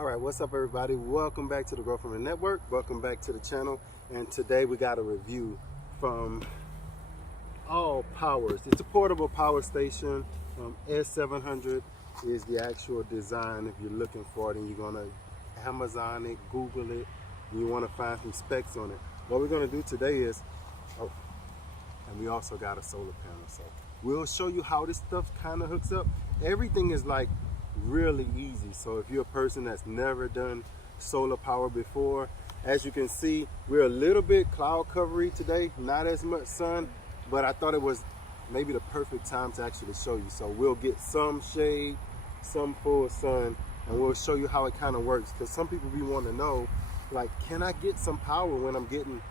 All right, what's up everybody? Welcome back to the Grow From the Network. Welcome back to the channel. And today we got a review from All Powers. It's a portable power station. S700 is the actual design. If you're looking for it and you're gonna Amazon it, Google it, and you wanna find some specs on it. What we're gonna do today is, and we also got a solar panel. So we'll show you how this stuff kind of hooks up. Everything is like really easy. So if you're a person that's never done solar power before, as you can see, we're a little bit cloud covery today, not as much sun, but I thought it was maybe the perfect time to actually show you. So we'll get some shade, some full sun, and we'll show you how it kind of works, because some people be wanting to know, like, can I get some power when I'm getting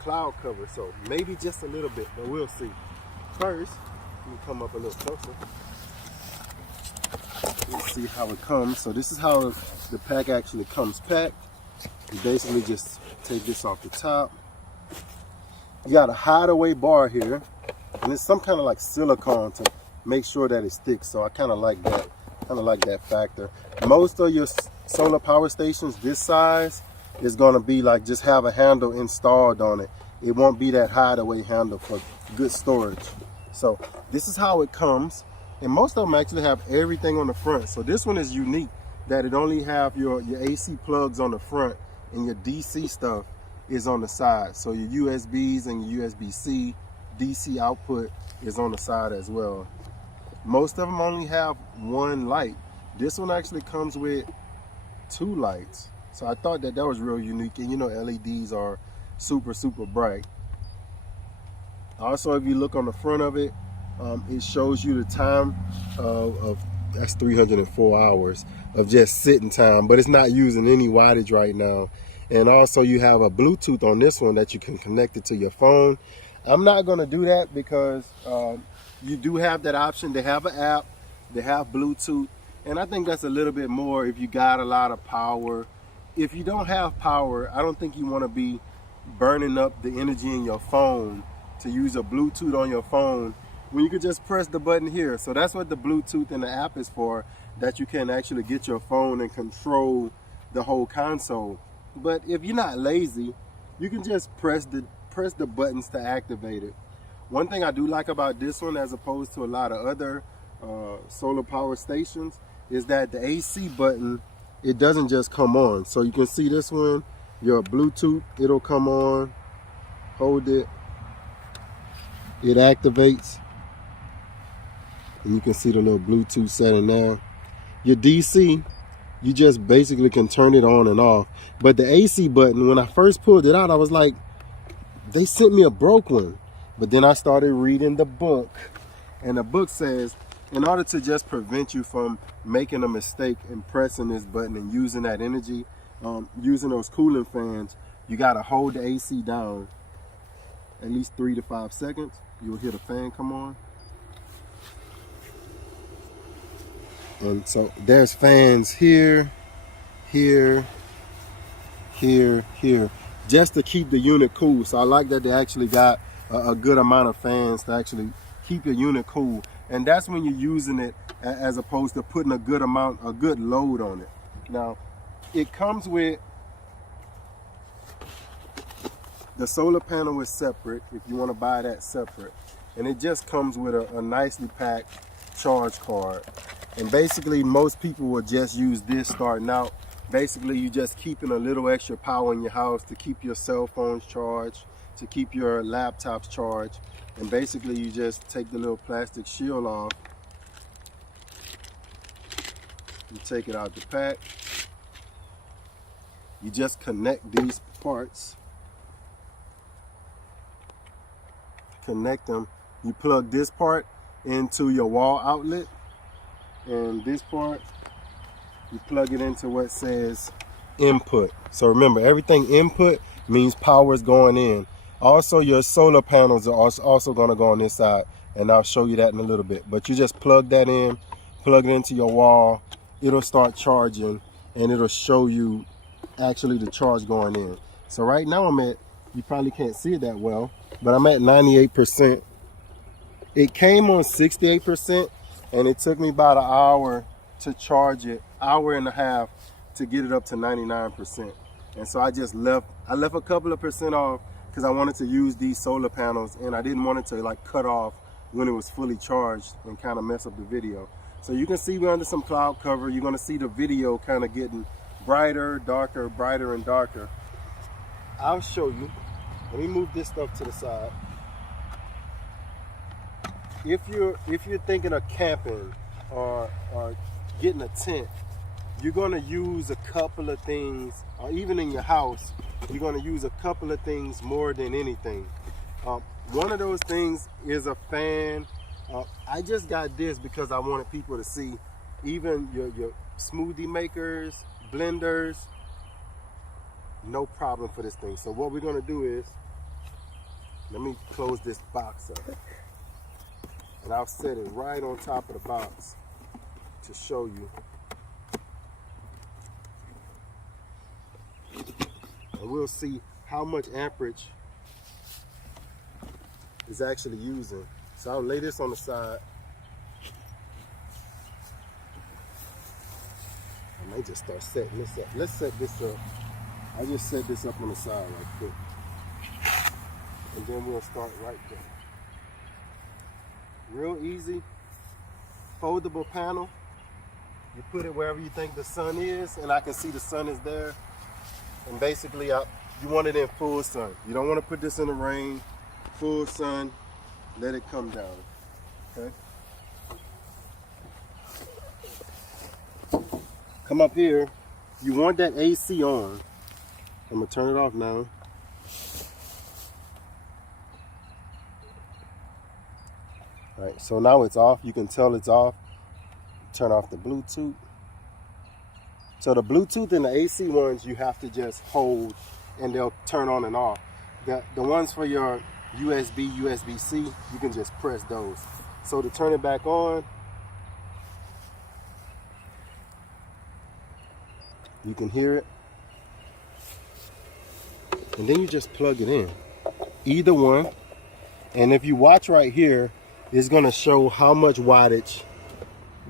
cloud cover? So maybe just a little bit, but we'll see. First, let me come up a little closer. Let's see how it comes. So this is how the pack actually comes packed. You basically just take this off the top. You got a hideaway bar here, and it's some kind of like silicone to make sure that it sticks. So I kind of like that factor. Most of your solar power stations this size is going to be like just have a handle installed on it. It won't be that hideaway handle for good storage. So this is how it comes. And most of them actually have everything on the front. So this one is unique that it only have your AC plugs on the front and your DC stuff is on the side. So your USBs and your USB-C DC output is on the side as well. Most of them only have one light. This one actually comes with 2 lights. So I thought that was real unique. And you know, LEDs are super bright. Also, if you look on the front of it, it shows you the time of that's 304 hours of just sitting time, but it's not using any wattage right now. And also you have a Bluetooth on this one that you can connect it to your phone. I'm not going to do that because you do have that option. They have an app, they have Bluetooth, and I think that's a little bit more if you got a lot of power. If you don't have power, I don't think you want to be burning up the energy in your phone to use a Bluetooth on your phone when you could just press the button here. So that's what the Bluetooth and the app is for, that you can actually get your phone and control the whole console. But if you're not lazy, you can just press the buttons to activate it. One thing I do like about this one, as opposed to a lot of other solar power stations, is that the AC button, it doesn't just come on. So you can see this one, your Bluetooth, it'll come on, hold it, it activates. And you can see the little Bluetooth setting now. Your DC, you just basically can turn it on and off. But the AC button, when I first pulled it out, I was like, they sent me a broke one. But then I started reading the book. And the book says, in order to just prevent you from making a mistake and pressing this button and using that energy, using those cooling fans, you got to hold the AC down at least 3 to 5 seconds. You'll hear the fan come on. And so there's fans here, here, just to keep the unit cool. So I like that they actually got a good amount of fans to actually keep your unit cool. And that's when you're using it as opposed to putting a good load on it. Now, it comes with, the solar panel is separate if you want to buy that separate. And it just comes with a nicely packed charge card. And basically most people will just use this starting out. Basically you just keeping a little extra power in your house to keep your cell phones charged, to keep your laptops charged. And basically you just take the little plastic shield off. You take it out the pack. You just connect these parts. Connect them. You plug this part into your wall outlet. And this part, you plug it into what says input. So remember, everything input means power is going in. Also, your solar panels are also going to go on this side, and I'll show you that in a little bit. But you just plug that in, plug it into your wall, it'll start charging, and it'll show you actually the charge going in. So right now you probably can't see it that well, but I'm at 98%. It came on 68%. And it took me about an hour to charge it, hour and a half to get it up to 99%. And so I left a couple of percent off because I wanted to use these solar panels, and I didn't want it to like cut off when it was fully charged and kind of mess up the video. So you can see we're under some cloud cover. You're going to see the video kind of getting brighter, darker, brighter and darker. I'll show you. Let me move this stuff to the side. If you're thinking of camping or getting a tent, you're going to use a couple of things, or even in your house, you're going to use a couple of things more than anything. One of those things is a fan. I just got this because I wanted people to see, even your smoothie makers, blenders, no problem for this thing. So what we're going to do is, let me close this box up. And I'll set it right on top of the box to show you. And we'll see how much amperage is actually using. So I'll lay this on the side. I may just start setting this up. Let's set this up. I just set this up on the side right quick. And then we'll start right there. Real easy, foldable panel. You put it wherever you think the sun is, and I can see the sun is there. And basically, you want it in full sun. You don't want to put this in the rain. Full sun, let it come down, okay? Come up here. You want that AC on. I'm gonna turn it off now. All right, so now it's off. You can tell it's off. Turn off the Bluetooth. So the Bluetooth and the AC ones, you have to just hold and they'll turn on and off. The ones for your USB, USB-C, you can just press those. So to turn it back on, you can hear it. And then you just plug it in. Either one. And if you watch right here, it's going to show how much wattage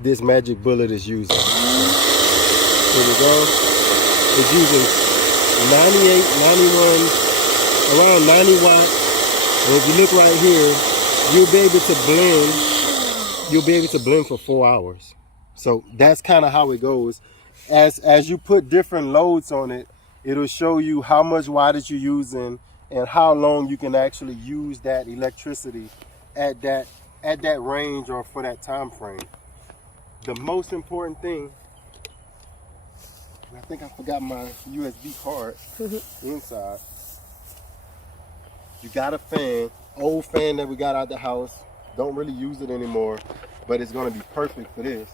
this magic bullet is using. Here we go. It's using 98, 91, around 90 watts. And if you look right here, you'll be able to blend. You'll be able to blend for 4 hours. So that's kind of how it goes. As you put different loads on it, it'll show you how much wattage you're using and how long you can actually use that electricity at that range or for that time frame. The most important thing, I think I forgot my USB card inside. You got a fan, old fan that we got out the house. Don't really use it anymore, but it's gonna be perfect for this.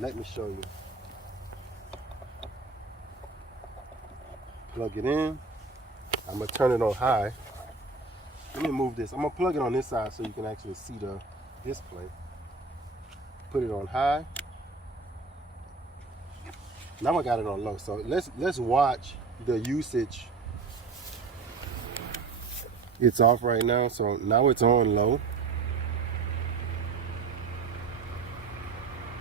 Let me show you. Plug it in. I'm gonna turn it on high. Let me move this. I'm gonna plug it on this side so you can actually see the display. Put it on high. Now I got it on low. So let's watch the usage. It's off right now, so now it's on low.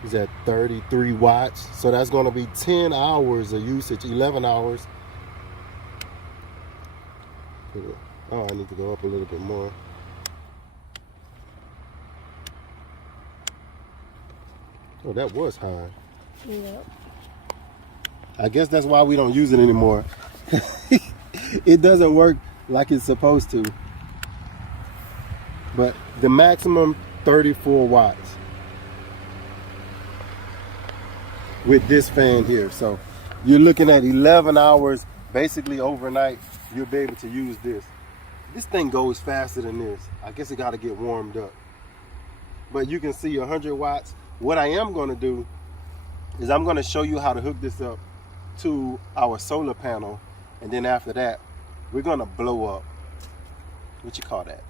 It's at 33 watts. So that's gonna be 10 hours of usage, 11 hours. Oh, I need to go up a little bit more. Oh, that was high. Yep. I guess that's why we don't use it anymore. It doesn't work like it's supposed to. But the maximum 34 watts with this fan here. So you're looking at 11 hours basically overnight. You'll be able to use this. This thing goes faster than this. I guess it got to get warmed up. But you can see 100 watts. What I am going to do is I'm going to show you how to hook this up to our solar panel. And then after that, we're going to blow up. What you call that?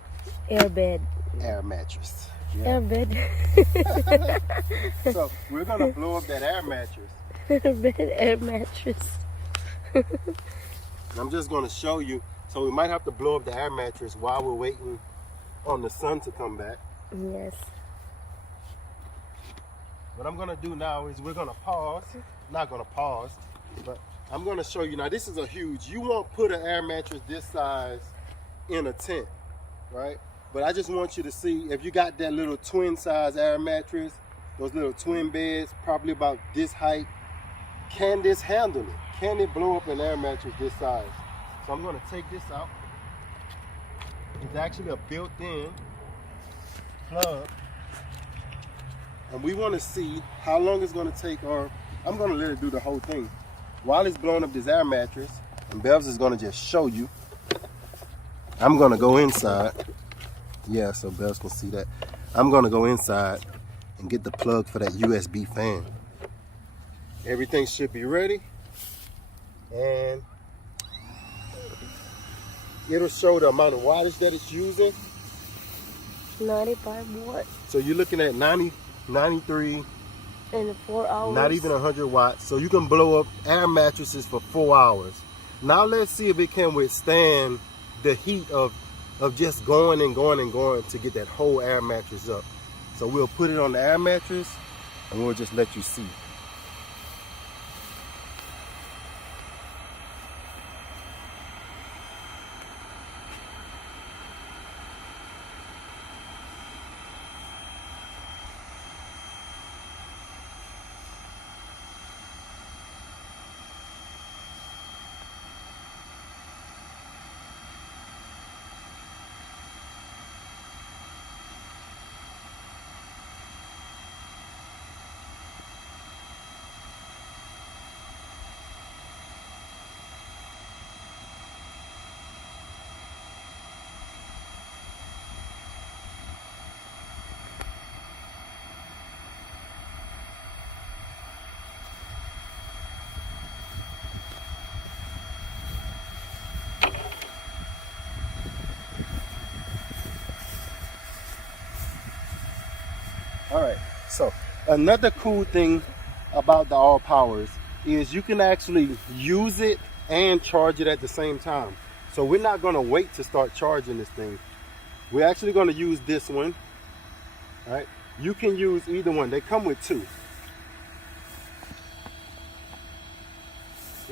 Air bed. Air mattress. Yeah. Air bed. So we're going to blow up that air mattress. Air mattress. And I'm just going to show you. So we might have to blow up the air mattress while we're waiting on the sun to come back. Yes. what I'm gonna do now is we're gonna pause. Not gonna pause, but I'm gonna show you. Now this is a huge, you won't put an air mattress this size in a tent, right? But I just want you to see if you got that little twin size air mattress, those little twin beds, probably about this height, can this handle it? Can it blow up an air mattress this size? So I'm gonna take this out. It's actually a built-in plug. And we wanna see how long it's gonna take, or I'm gonna let it do the whole thing. While it's blowing up this air mattress, and Bevs is gonna just show you, I'm gonna go inside. Yeah, so Bevs can see that. I'm gonna go inside and get the plug for that USB fan. Everything should be ready. And it'll show the amount of wattage that it's using. 95 watts. So you're looking at 90, 93, in 4 hours. not even 100 watts. So you can blow up air mattresses for 4 hours. Now let's see if it can withstand the heat of just going and going and going to get that whole air mattress up. So we'll put it on the air mattress and we'll just let you see. All right, so another cool thing about the all powers is you can actually use it and charge it at the same time. So we're not gonna wait to start charging this thing. We're actually gonna use this one, all right? You can use either one, they come with two.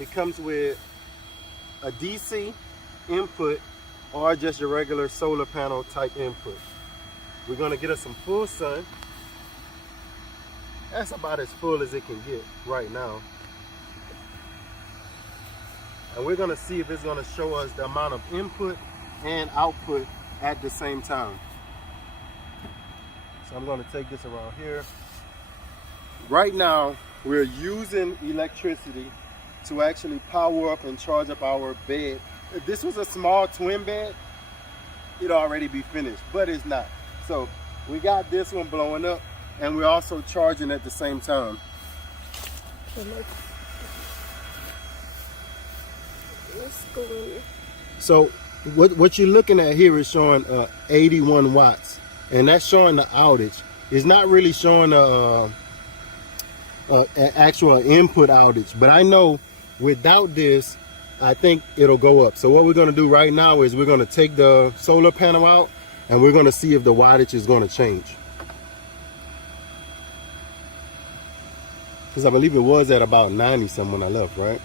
It comes with a DC input or just your regular solar panel type input. We're gonna get us some full sun. That's about as full as it can get right now. And we're gonna see if it's gonna show us the amount of input and output at the same time. So I'm gonna take this around here. Right now, we're using electricity to actually power up and charge up our bed. If this was a small twin bed, it'd already be finished, but it's not. So we got this one blowing up, and we're also charging at the same time. Let's go in. So what you're looking at here is showing 81 watts, and that's showing the outage. It's not really showing an actual input outage, but I know without this, I think it'll go up. So what we're gonna do right now is we're gonna take the solar panel out, and we're gonna see if the wattage is gonna change. Because I believe it was at about 90 some when I left, right?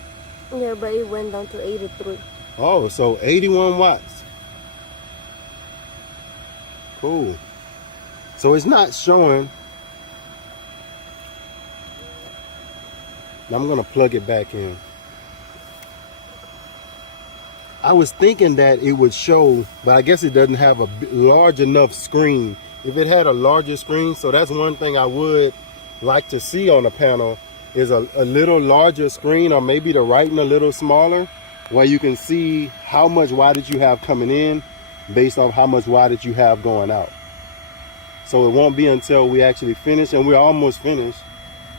Yeah, but it went down to 83. Oh, so 81 watts. Cool. So it's not showing. I'm gonna plug it back in. I was thinking that it would show, but I guess it doesn't have a large enough screen. If it had a larger screen, so that's one thing I would like to see on the panel, is a little larger screen, or maybe the writing a little smaller, where you can see how much wattage you have coming in based on how much wattage you have going out. So it won't be until we actually finish, and we're almost finished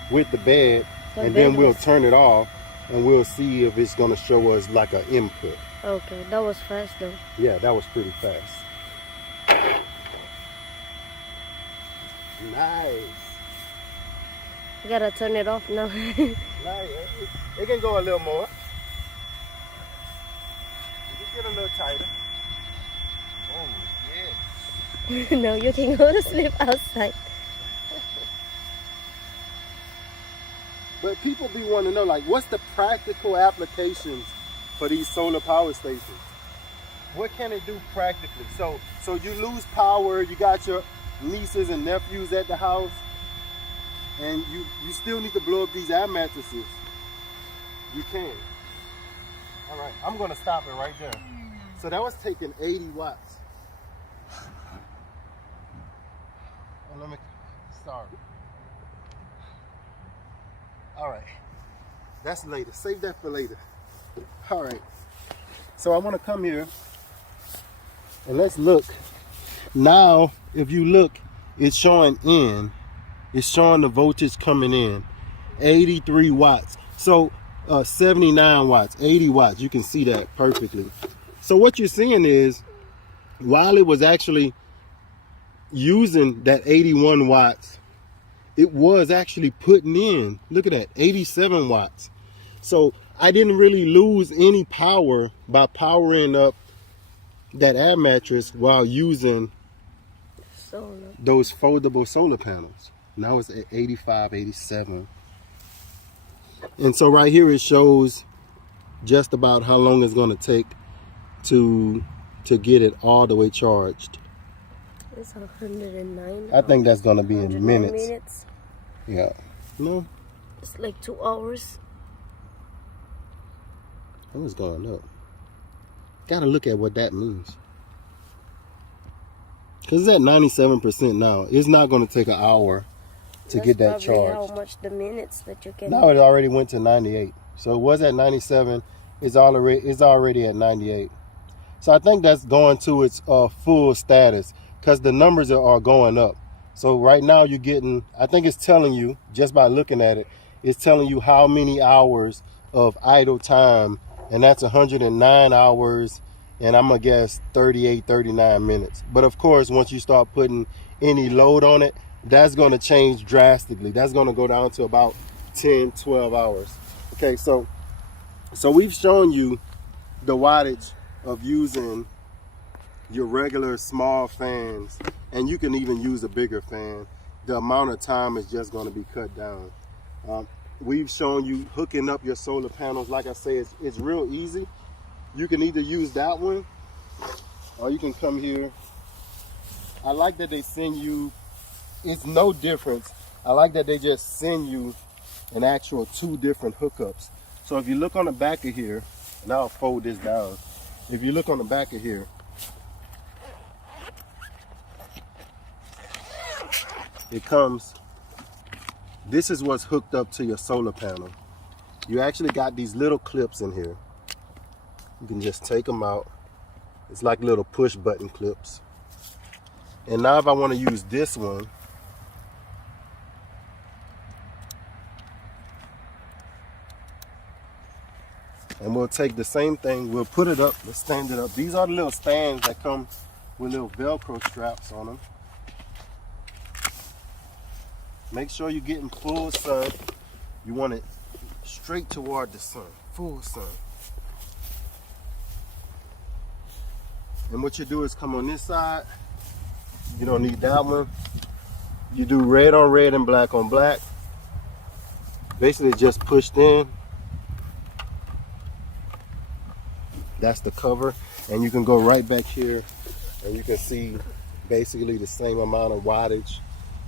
with the bed, and then we'll turn it off and we'll see if it's gonna show us like an input. Okay, that was fast though. Yeah, that was pretty fast. Nice. You gotta turn it off now. Nice. It can go a little more. Just get a little tighter. Oh, yeah. No, you can go to sleep outside. But people be wanting to know, like, what's the practical applications for these solar power stations? What can it do practically? So you lose power, you got your nieces and nephews at the house, and you still need to blow up these air mattresses. You can. All right, I'm gonna stop it right there. So that was taking 80 watts. Oh, let me, sorry. All right, that's later. Save that for later. All right, so I want to come here and let's look. Now, if you look, it's showing in. It's showing the voltage coming in, 83 watts. So 79 watts, 80 watts. You can see that perfectly. So what you're seeing is, while it was actually using that 81 watts, it was actually putting in, look at that, 87 watts. So I didn't really lose any power by powering up that air mattress while using those foldable solar panels. Now it's at 85, 87. And so right here it shows just about how long it's going to take to get it all the way charged. It's 109. I think that's going to be in minutes. Yeah. No. It's like 2 hours. Oh, it's going up. Got to look at what that means. Because it's at 97% now. It's not going to take an hour to get that charged. How much the minutes that you can. No, it already went to 98. So it was at 97. It's already at 98. So I think that's going to its full status because the numbers are going up. So right now you're getting, I think it's telling you, just by looking at it, it's telling you how many hours of idle time, and that's 109 hours, and I'm gonna guess 38, 39 minutes. But of course, once you start putting any load on it, that's gonna change drastically. That's gonna go down to about 10, 12 hours. Okay, so we've shown you the wattage of using your regular small fans, and you can even use a bigger fan. The amount of time is just going to be cut down. We've shown you hooking up your solar panels. Like I say, it's real easy. You can either use that one or you can come here. I like that they send you, it's no difference. I like that they just send you an actual 2 different hookups. So if you look on the back of here, and I'll fold this down. If you look on the back of here, it comes, this is what's hooked up to your solar panel. You actually got these little clips in here. You can just take them out. It's like little push button clips. And now if I want to use this one, and we'll take the same thing, we'll put it up, let's stand it up. These are the little stands that come with little Velcro straps on them. Make sure you're getting full sun. You want it straight toward the sun, full sun. And what you do is come on this side. You don't need that one. You do red on red and black on black. Basically just pushed in. That's the cover. And you can go right back here and you can see basically the same amount of wattage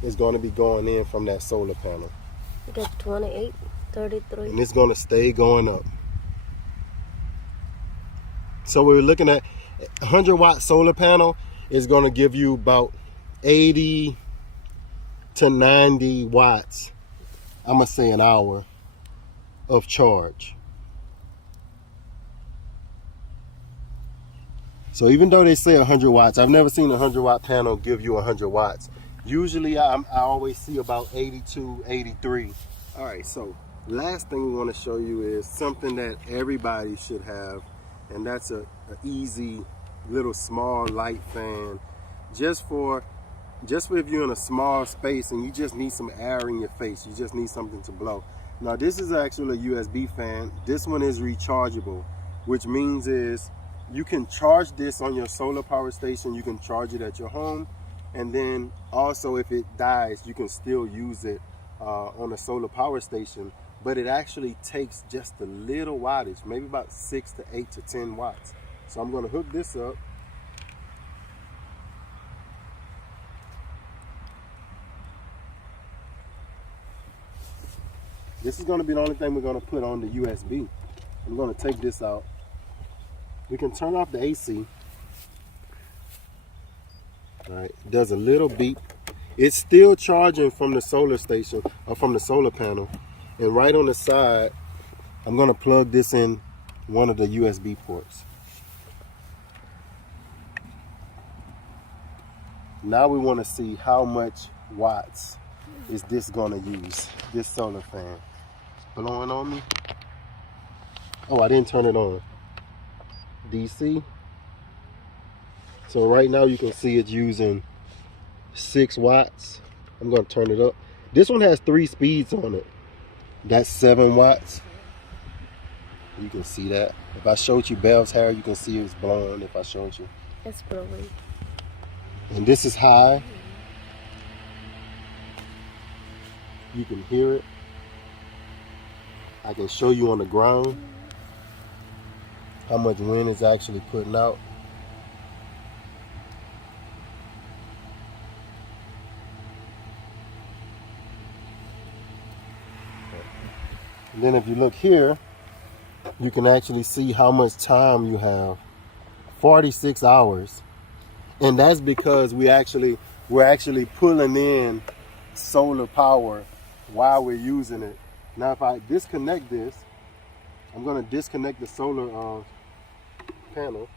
is going to be going in from that solar panel. You got 28, 33. And it's going to stay going up. So we're looking at 100 watt solar panel is going to give you about 80 to 90 watts, I'm going to say an hour of charge. So even though they say 100 watts, I've never seen a 100 watt panel give you 100 watts. Usually I always see about 82, 83. All right, so last thing we want to show you is something that everybody should have, and that's an easy little small light fan, just for if you're in a small space and you just need some air in your face, you just need something to blow. Now this is actually a USB fan. This one is rechargeable, which means is you can charge this on your solar power station, you can charge it at your home, and then also if it dies, you can still use it on a solar power station. but it actually takes just a little wattage, maybe about 6 to 8 to 10 watts. So I'm going to hook this up. This is going to be the only thing we're going to put on the USB. I'm going to take this out. We can turn off the AC. All right, it does a little beep. It's still charging from the solar station or from the solar panel. And right on the side, I'm going to plug this in one of the USB ports. Now we want to see how much watts is this going to use, this solar fan. Blowing on me. Oh, I didn't turn it on. DC. So right now you can see it's using 6 watts. I'm going to turn it up. This one has 3 speeds on it. That's 7 watts. You can see that. If I showed you Belle's hair, you can see it's blowing if I showed you. It's blowing. And this is high. You can hear it. I can show you on the ground how much wind it's actually putting out. And then if you look here, you can actually see how much time you have. 46 hours. And that's because we're actually pulling in solar power while we're using it. Now if I disconnect this, I'm going to disconnect the solar panel.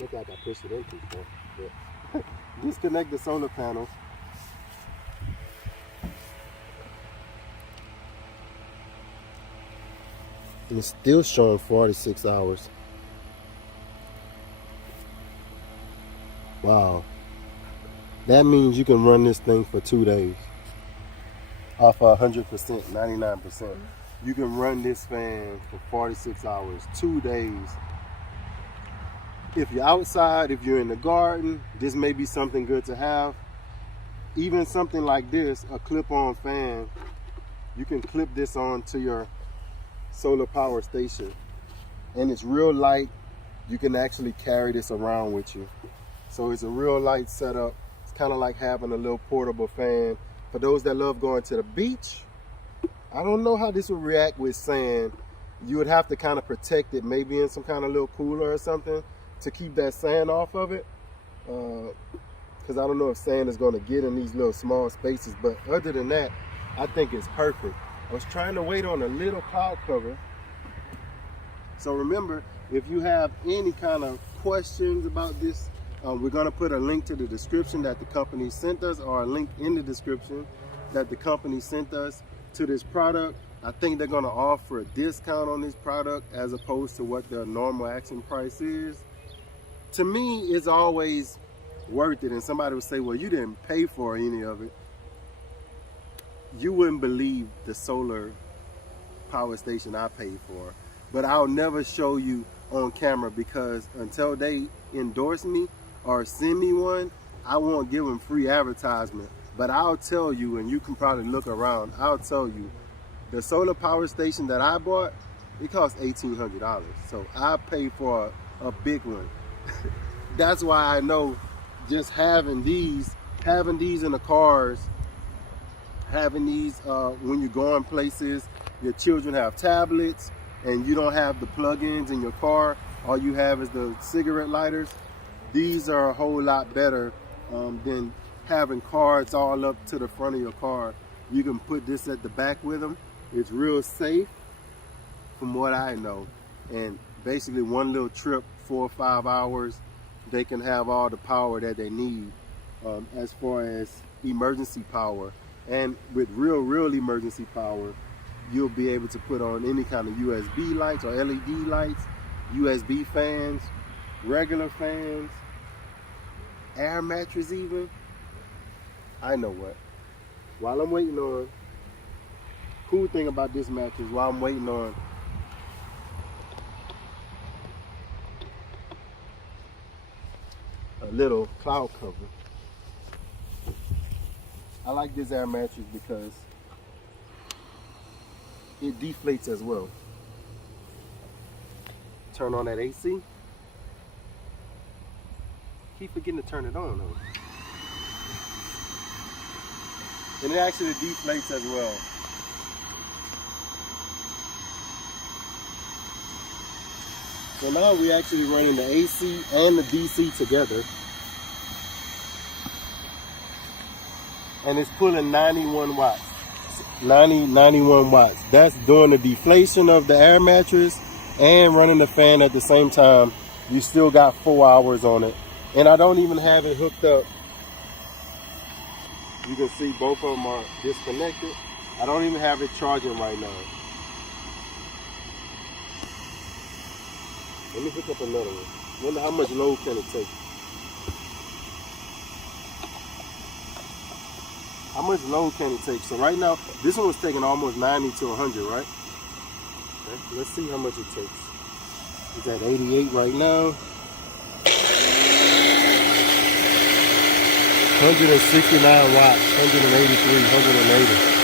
Look like I pushed it in too far. Yeah. Disconnect the solar panel. And it's still showing 46 hours. Wow. That means you can run this thing for 2 days. Off 100%, 99%. You can run this fan for 46 hours, 2 days. If you're outside, if you're in the garden, this may be something good to have. Even something like this, a clip-on fan, you can clip this on to your solar power station. And it's real light. You can actually carry this around with you. So it's a real light setup. It's kind of like having a little portable fan. For those that love going to the beach, I don't know how this would react with sand. You would have to kind of protect it, maybe in some kind of little cooler or something to keep that sand off of it. Because I don't know if sand is going to get in these little small spaces. But other than that, I think it's perfect. I was trying to wait on a little cloud cover. So remember, if you have any kind of questions about this, we're going to put a link to the description that the company sent us, or a link in the description that the company sent us to this product. I think they're going to offer a discount on this product as opposed to what their normal asking price is. To me, it's always worth it. And somebody would say, well, you didn't pay for any of it. You wouldn't believe the solar power station I paid for. But I'll never show you on camera, because until they endorse me or send me one, I won't give them free advertisement. But I'll tell you, and you can probably look around, I'll tell you, the solar power station that I bought, it cost $1,800. So I paid for a big one. That's why I know just having these in the cars, having these when you're going places, your children have tablets and you don't have the plug-ins in your car, all you have is the cigarette lighters. These are a whole lot better than having cards all up to the front of your car. You can put this at the back with them. It's real safe from what I know. And basically one little trip, 4 or 5 hours, they can have all the power that they need as far as emergency power. And with real emergency power, you'll be able to put on any kind of USB lights or LED lights, USB fans, regular fans, air mattress even. I know what. While I'm waiting on, cool thing about this mattress, while I'm waiting on a little cloud cover, I like this air mattress because it deflates as well. Turn on that AC. Keep forgetting to turn it on though. And it actually deflates as well. So now we're actually running the AC and the DC together. And it's pulling 91 watts. 91 watts. That's doing the deflation of the air mattress and running the fan at the same time. You still got 4 hours on it. And I don't even have it hooked up. You can see both of them are disconnected. I don't even have it charging right now. Let me hook up another one. Wonder how much load can it take? How much load can it take? So right now, this one was taking almost 90 to 100, right? Okay, let's see how much it takes. It's at 88 right now. 169 watts, 183, 180.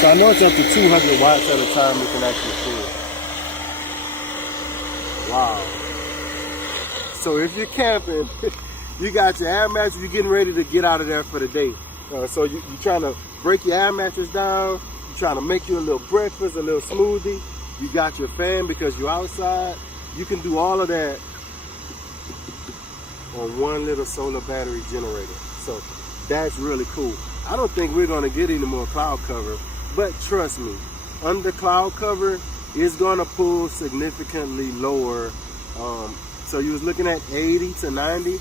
So I know it's up to 200 watts at a time it can actually pull. Wow. So if you're camping, you got your air mattress, you're getting ready to get out of there for the day. So you're trying to break your air mattress down, you're trying to make you a little breakfast, a little smoothie. You got your fan because you're outside. You can do all of that on one little solar battery generator. So that's really cool. I don't think we're gonna get any more cloud cover, but trust me, under cloud cover is gonna pull significantly lower. So you was looking at 80 to 90.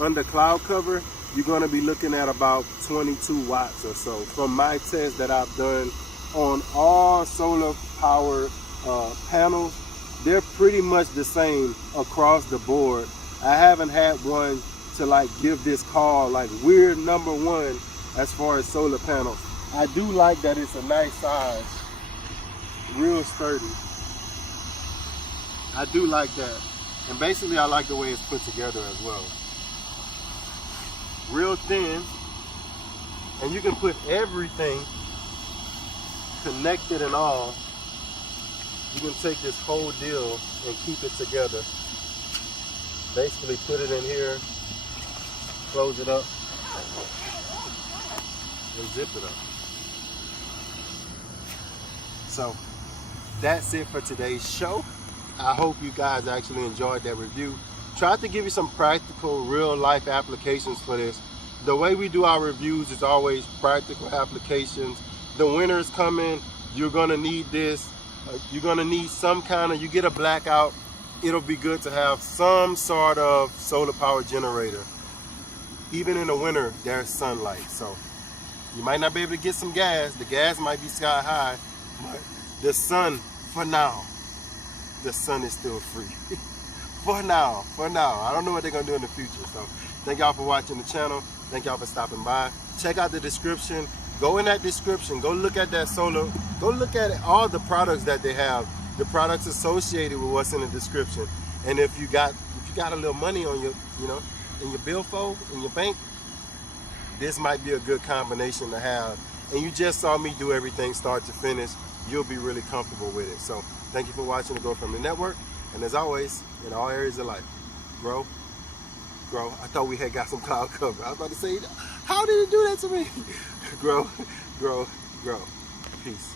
Under cloud cover, you're gonna be looking at about 22 watts or so. From my test that I've done on all solar power panels, they're pretty much the same across the board. I haven't had one to like give this call like we're number one as far as solar panels. I do like that it's a nice size, real sturdy. I do like that. And basically I like the way it's put together as well. Real thin, and you can put everything connected and all. You can take this whole deal and keep it together. Basically put it in here, close it up, and zip it up. So that's it for today's show. I hope you guys actually enjoyed that review. Tried to give you some practical, real life applications for this. The way we do our reviews is always practical applications. The winter is coming, you're gonna need this. You're gonna need some kind of, you get a blackout, it'll be good to have some sort of solar power generator. Even in the winter, there's sunlight. So you might not be able to get some gas. The gas might be sky high, but the sun, for now, the sun is still free. For now. I don't know what they're gonna do in the future. So thank y'all for watching the channel. Thank y'all for stopping by. Check out the description. Go in that description. Go look at that solar. Go look at all the products that they have. The products associated with what's in the description. And if you got a little money on your, in your billfold, in your bank, this might be a good combination to have. And you just saw me do everything start to finish. You'll be really comfortable with it. So thank you for watching the Grow Family Network. And as always, in all areas of life, grow. I thought we had got some cloud cover. I was about to say, how did it do that to me? Grow. Peace.